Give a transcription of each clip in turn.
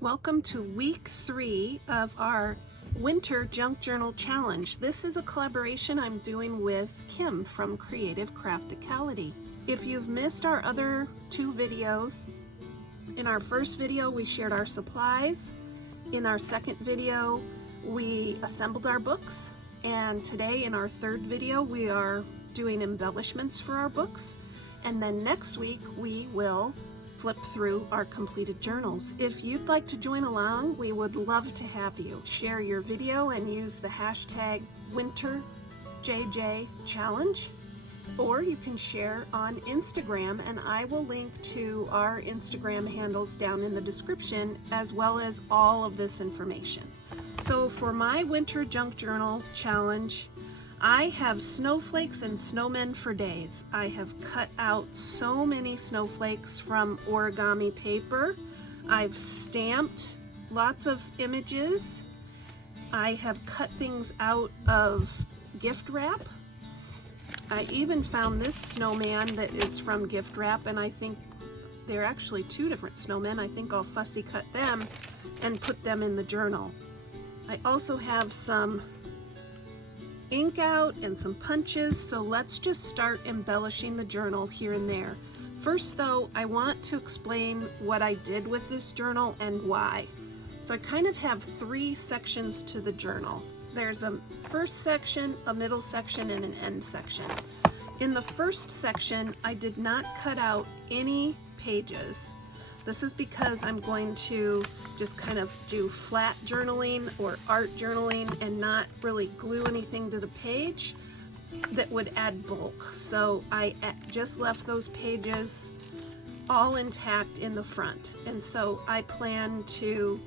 Welcome to week 3 of our Winter Junk Journal Challenge. This is a collaboration I'm doing with Kim from Creative Crafticality. If you've missed our other 2 videos, in our first video we shared our supplies. In our second video we assembled our books. And today in our third video we are doing embellishments for our books. And then next week we will flip through our completed journals. If you'd like to join along, we would love to have you. Share your video and use the hashtag winterJJchallenge, or you can share on Instagram, and I will link to our Instagram handles down in the description, as well as all of this information. So for my Winter Junk Journal Challenge, I have snowflakes and snowmen for days. I have cut out so many snowflakes from origami paper. I've stamped lots of images. I have cut things out of gift wrap. I even found this snowman that is from gift wrap, and I think they're actually 2 different snowmen. I think I'll fussy cut them and put them in the journal. I also have some ink out and some punches, so let's just start embellishing the journal here and there. First though, I want to explain what I did with this journal and why. So I kind of have 3 sections to the journal. There's a first section, a middle section, and an end section. In the first section, I did not cut out any pages. This is because I'm going to just kind of do flat journaling or art journaling and not really glue anything to the page that would add bulk. So I just left those pages all intact in the front. And so I plan to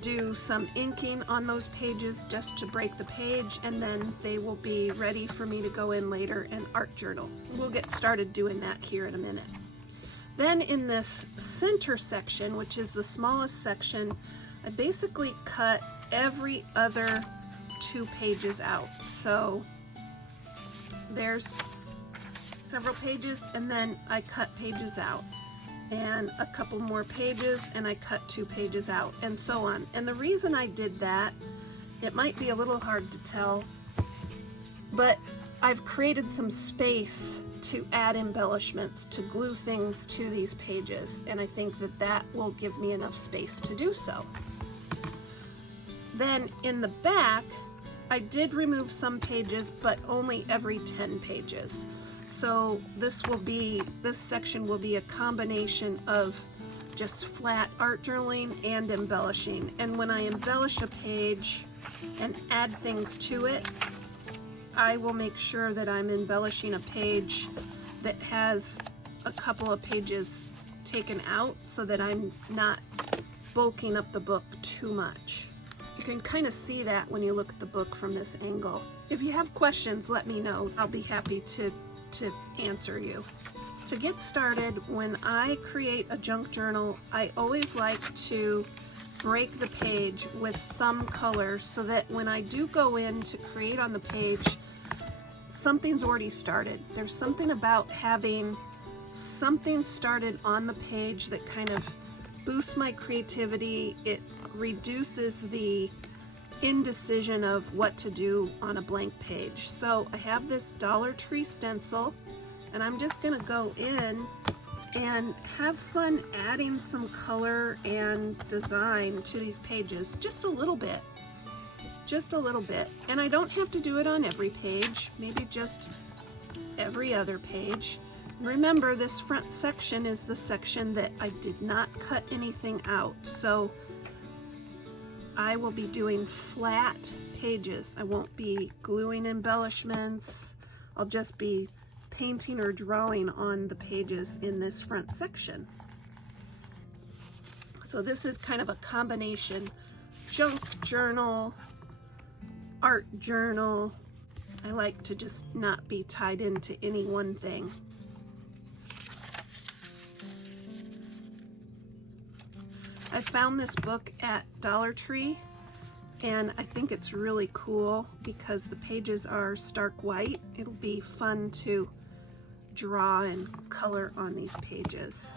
do some inking on those pages just to break the page, and then they will be ready for me to go in later and art journal. We'll get started doing that here in a minute. Then in this center section, which is the smallest section, I basically cut every other 2 pages out. So there's several pages, and then I cut pages out, and a couple more pages, and I cut 2 pages out, and so on. And the reason I did that, it might be a little hard to tell, but I've created some space to add embellishments, to glue things to these pages, and I think that that will give me enough space to do so. Then in the back, I did remove some pages, but only every 10 pages. So this section will be a combination of just flat art journaling and embellishing. And when I embellish a page and add things to it, I will make sure that I'm embellishing a page that has a couple of pages taken out so that I'm not bulking up the book too much. You can kind of see that when you look at the book from this angle. If you have questions, let me know. I'll be happy to answer you. To get started, when I create a junk journal, I always like to break the page with some color so that when I do go in to create on the page, something's already started. There's something about having something started on the page that kind of boosts my creativity. It reduces the indecision of what to do on a blank page. So I have this Dollar Tree stencil, and I'm just gonna go in and have fun adding some color and design to these pages, just a little bit. Just a little bit. And I don't have to do it on every page, maybe just every other page. Remember, this front section is the section that I did not cut anything out, so I will be doing flat pages. I won't be gluing embellishments. I'll just be painting or drawing on the pages in this front section. So this is kind of a combination junk journal, art journal. I like to just not be tied into any one thing. I found this book at Dollar Tree, and I think it's really cool because the pages are stark white. It'll be fun to draw and color on these pages.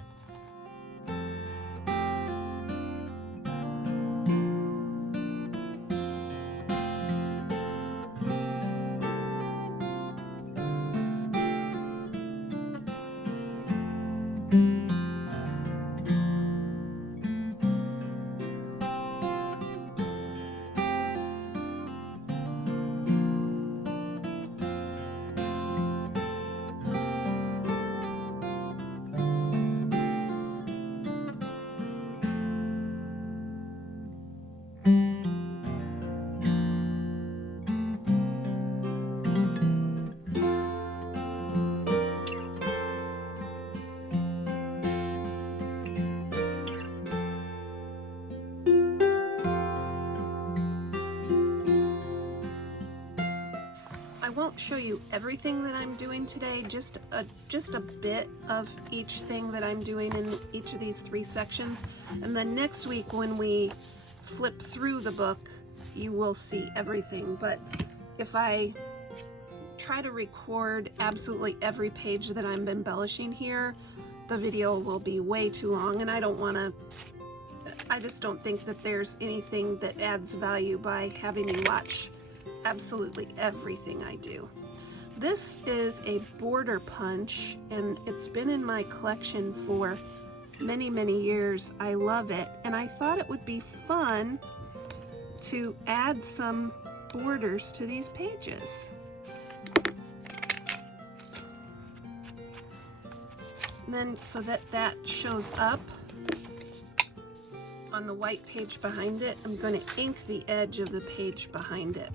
won't show you everything that I'm doing today, just a bit of each thing that I'm doing in each of these 3 sections. And then next week when we flip through the book, you will see everything. But if I try to record absolutely every page that I'm embellishing here, the video will be way too long, and I just don't think that there's anything that adds value by having you watch absolutely everything I do. This is a border punch, and it's been in my collection for many, many years. I love it, and I thought it would be fun to add some borders to these pages. And then so that shows up on the white page behind it, I'm going to ink the edge of the page behind it.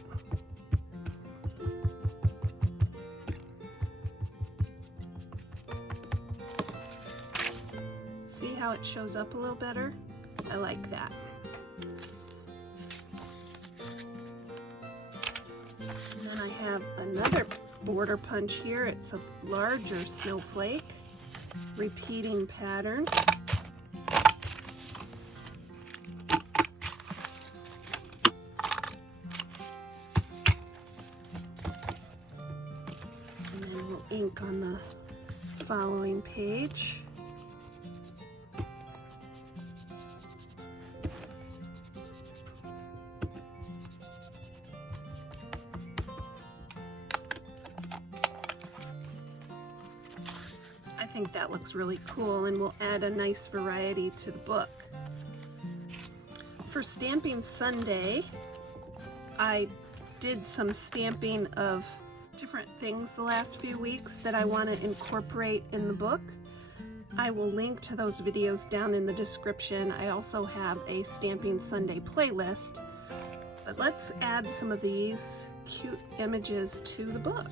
See how it shows up a little better? I like that. And then I have another border punch here. It's a larger snowflake, repeating pattern. And then we'll ink on the following page. I think that looks really cool and will add a nice variety to the book. For Stamping Sunday, I did some stamping of different things the last few weeks that I want to incorporate in the book. I will link to those videos down in the description. I also have a Stamping Sunday playlist. But let's add some of these cute images to the book.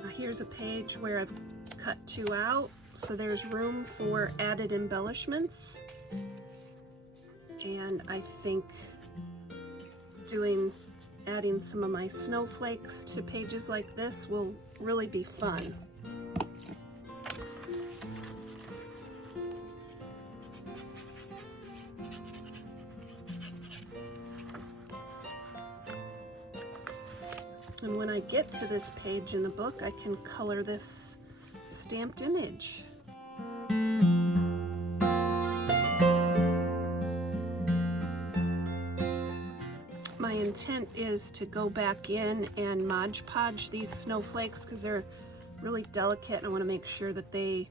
Now here's a page where I've cut 2 out, so there's room for added embellishments. And I think adding some of my snowflakes to pages like this will really be fun. And when I get to this page in the book, I can color this stamped image. My intent is to go back in and Mod Podge these snowflakes because they're really delicate and I want to make sure that they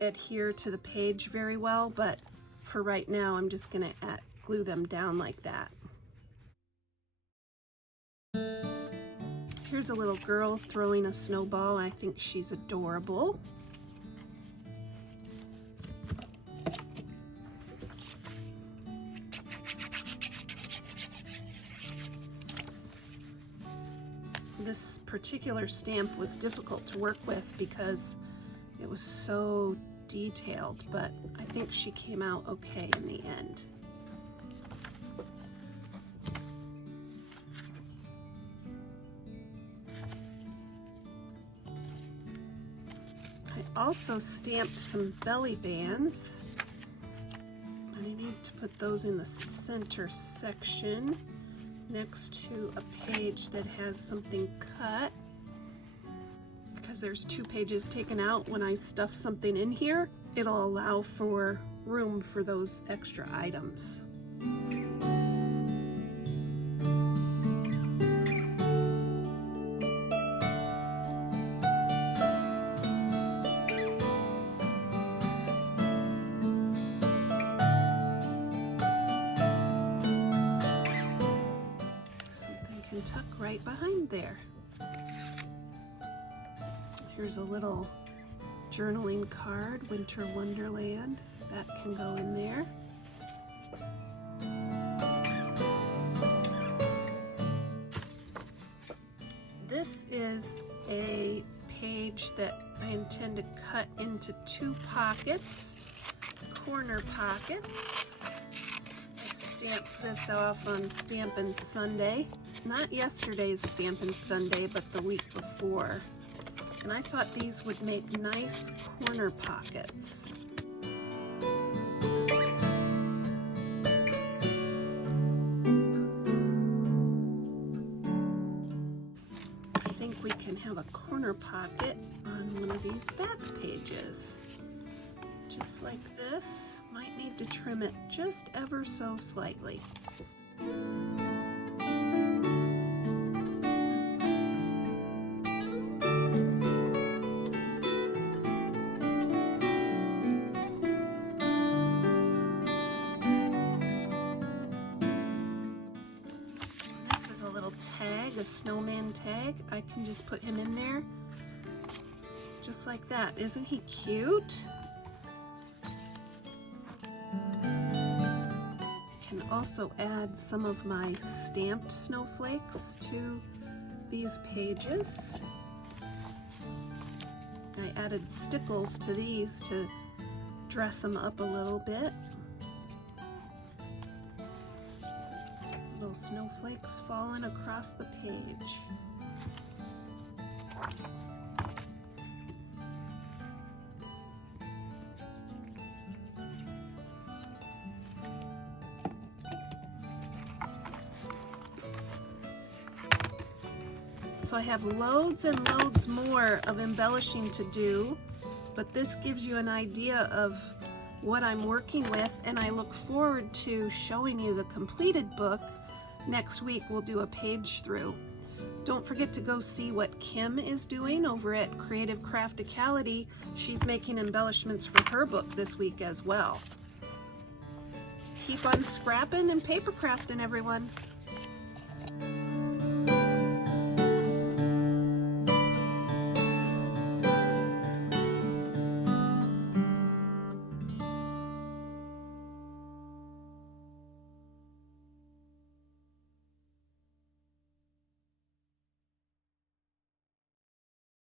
adhere to the page very well, but for right now I'm just going to glue them down like that. Here's a little girl throwing a snowball. I think she's adorable. This particular stamp was difficult to work with because it was so detailed, but I think she came out okay in the end. I also stamped some belly bands. I need to put those in the center section next to a page that has something cut, because there's 2 pages taken out. When I stuff something in here, it'll allow for room for those extra items. Tuck right behind there. Here's a little journaling card, Winter Wonderland. That can go in there. This is a page that I intend to cut into 2 pockets, corner pockets. I stamped this off on Stampin' Sunday. not yesterday's Stampin' Sunday, but the week before. And I thought these would make nice corner pockets. I think we can have a corner pocket on one of these back pages. Just like this. Might need to trim it just ever so slightly. This is a little tag, a snowman tag. I can just put him in there just like that. Isn't he cute? Also add some of my stamped snowflakes to these pages. I added stickles to these to dress them up a little bit. Little snowflakes falling across the page. So I have loads and loads more of embellishing to do, but this gives you an idea of what I'm working with, and I look forward to showing you the completed book. Next week we'll do a page through. Don't forget to go see what Kim is doing over at Creative Crafticality. She's making embellishments for her book this week as well. Keep on scrapping and paper crafting, everyone.